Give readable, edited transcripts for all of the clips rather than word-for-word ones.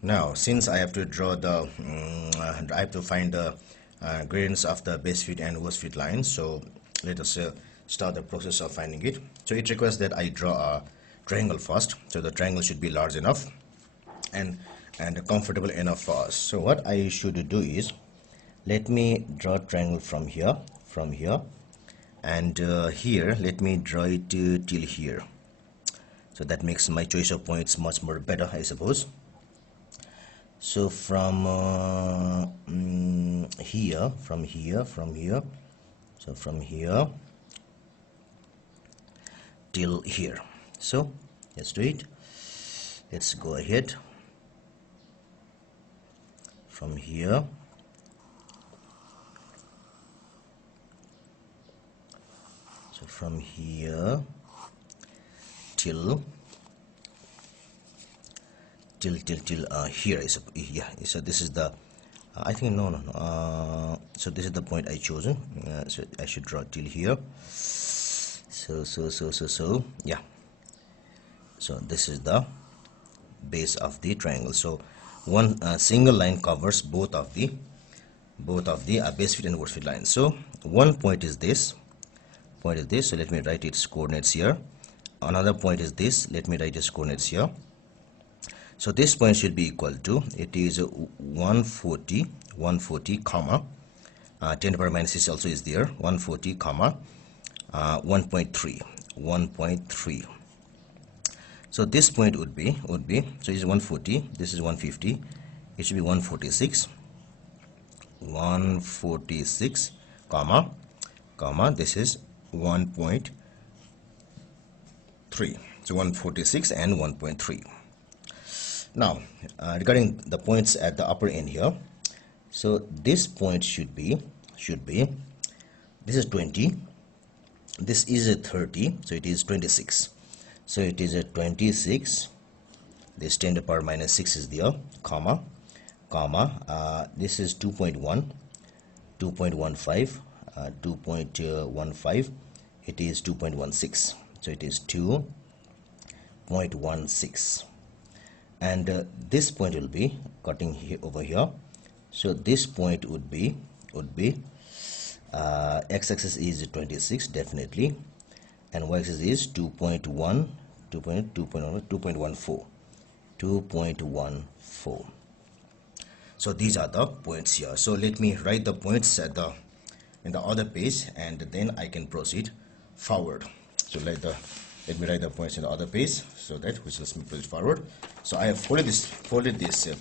Now, since I have to draw the, I have to find the gradients of the best fit and worst fit lines. So let us start the process of finding it. So it requires that I draw a triangle first. So the triangle should be large enough and comfortable enough for us. So what I should do is, let me draw a triangle from here, and here let me draw it till here. So that makes my choice of points much more better, I suppose. So from here, so from here till here. So let's do it. Let's go ahead from here so from here till here is yeah. So this is the I think no so this is the point I chosen. So I should draw till here. So yeah. So this is the base of the triangle. So one single line covers both of the base fit and worst fit lines. So one point is this. So let me write its coordinates here. Another point is this. Let me write its coordinates here. So this point should be equal to, it is 140 comma 10 to the power minus 6 also is there, 140 comma 1.3. So this point would be so it's 140, this is 150, it should be 146 comma this is 1.3. So 146 and 1.3. Now regarding the points at the upper end here, so this point should be this is 20, this is a 30, so it is 26. So it is a 26, this 10 to the power minus 6 is there, comma this is 2.1, 2.15, 2.15, it is 2.16, so it is 2.16. And this point will be cutting here over here. So this point would be x-axis is 26 definitely, and y-axis is 2.14. So these are the points here. So let me write the points at the in the other page, and then I can proceed forward. So let me write the points in the other page, so that which lets me proceed forward. So I have folded this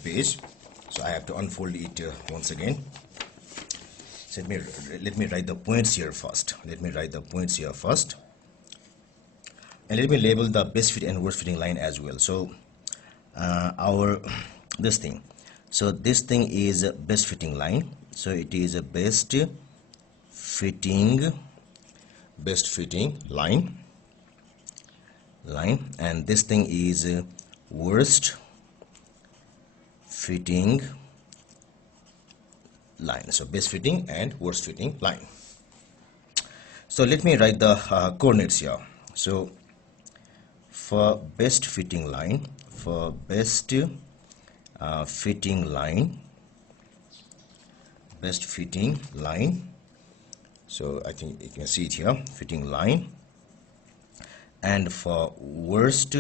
page, so I have to unfold it once again. So let me write the points here first. And let me label the best fit and worst fitting line as well. So this thing is a best fitting line, so it is a best fitting line, and this thing is a worst fitting line. So best fitting and worst fitting line. So let me write the coordinates here. So for best fitting line, so I think you can see it here, fitting line. And for worst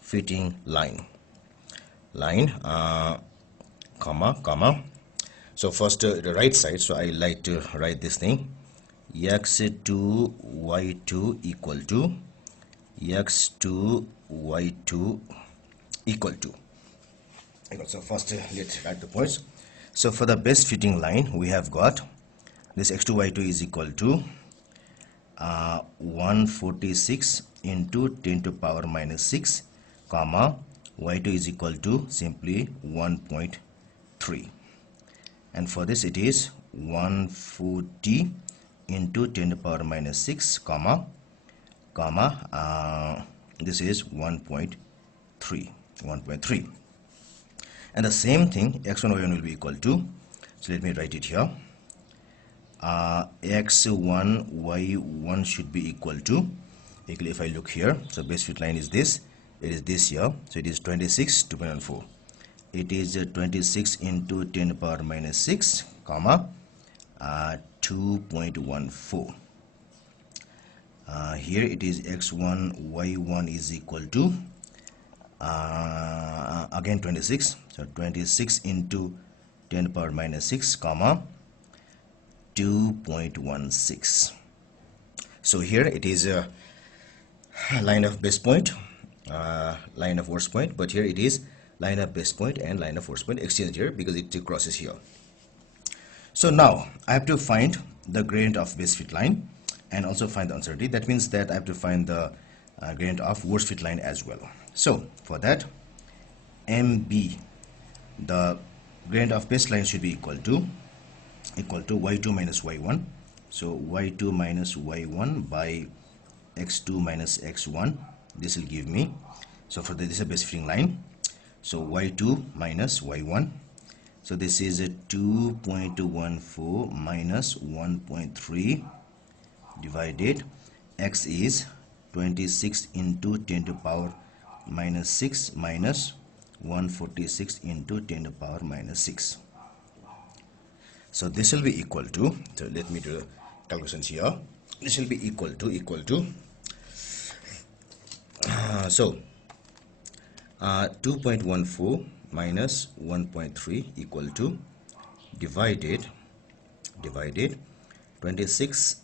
fitting line, comma. So first the right side, so I like to write this thing, x2 y2 equal to x2 y2 equal to. So first let's write the points. So for the best fitting line, we have got this x2 y2 is equal to 146 into 10 to the power minus 6 comma y2 is equal to simply 1.3, and for this it is 140 into 10 to the power minus 6 comma this is 1.3, and the same thing x1 y1 will be equal to, so let me write it here, x1 y1 should be equal to, if I look here, so best fit line is this, it is this here. So it is 26 2.14. It is 26 into 10 to the power minus 6 comma 2.14. Here it is x1 y1 is equal to again 26. So 26 into 10 to the power minus 6 comma 2.16. So here it is a line of base point, line of worst point, but here it is line of base point and line of worst point exchanged here because it crosses here. So now I have to find the gradient of base fit line and also find the uncertainty. That means that I have to find the gradient of worst fit line as well. So for that, MB, the gradient of baseline should be equal to y2 minus y1. So y2 minus y1 by x2 minus x1. This will give me, so for this is a base fitting line, so y2 minus y1. So this is a 2.14 minus 1.3 divided x is 26 into 10 to the power minus 6 minus 146 into 10 to the power minus 6. So this will be equal to, so let me do the calculations here. This will be equal to 2.14 minus 1.3 equal to divided 26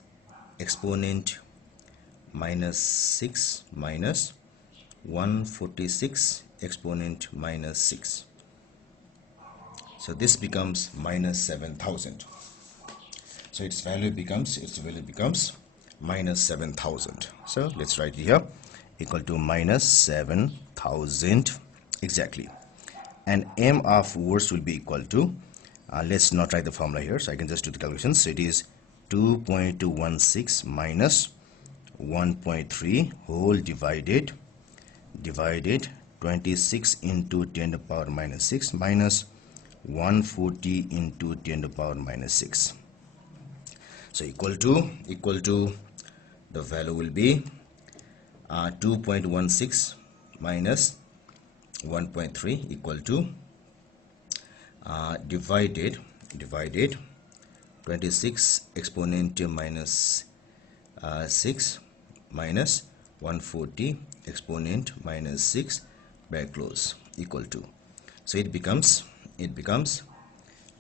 exponent minus 6 minus 146 exponent minus 6. So this becomes minus 7,000. So its value becomes minus 7,000. So let's write here equal to minus 7,000 exactly. And m of worst will be equal to, let's not write the formula here, so I can just do the calculations. So it is 2.216 minus 1.3 whole divided 26 into 10 to the power minus 6 minus 140 into 10 to the power minus 6. So equal to the value will be 2.16 minus 1.3 equal to divided 26 exponent minus 6 minus 140 exponent minus 6 bracket close equal to, so it becomes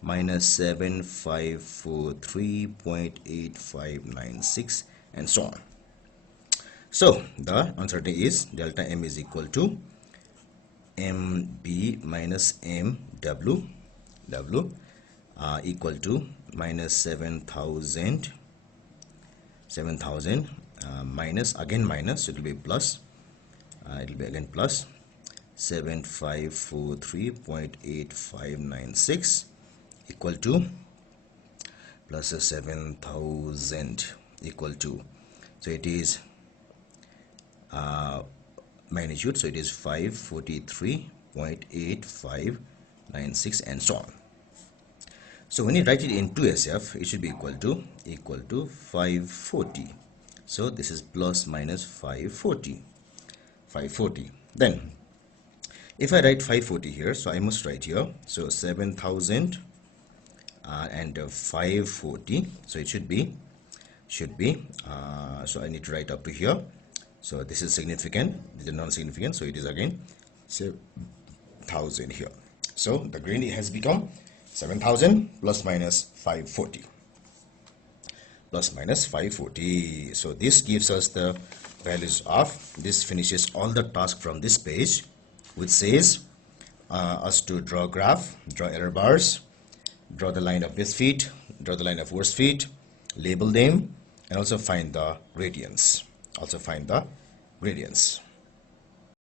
minus 7543.8596 and so on. So the uncertainty is delta m is equal to mb minus mw equal to minus 7,000 minus again minus, so it will be plus, it will be again plus 7543.8596 equal to plus 7,000 equal to, so it is magnitude, so it is 543.8596 and so on. So when you write it into SF, it should be equal to 540. So this is plus minus 540. Then if I write 540 here, so I must write here, so 7,000 and 540, so it should be so I need to write up to here. So this is significant, this is non-significant, so it is again 7,000 here. So the gradient has become 7,000 plus minus 540 plus minus 540. So this gives us the values of, this finishes all the task from this page, which says us to draw graph, draw error bars, draw the line of best fit, draw the line of worst fit, label them, and also find the gradients.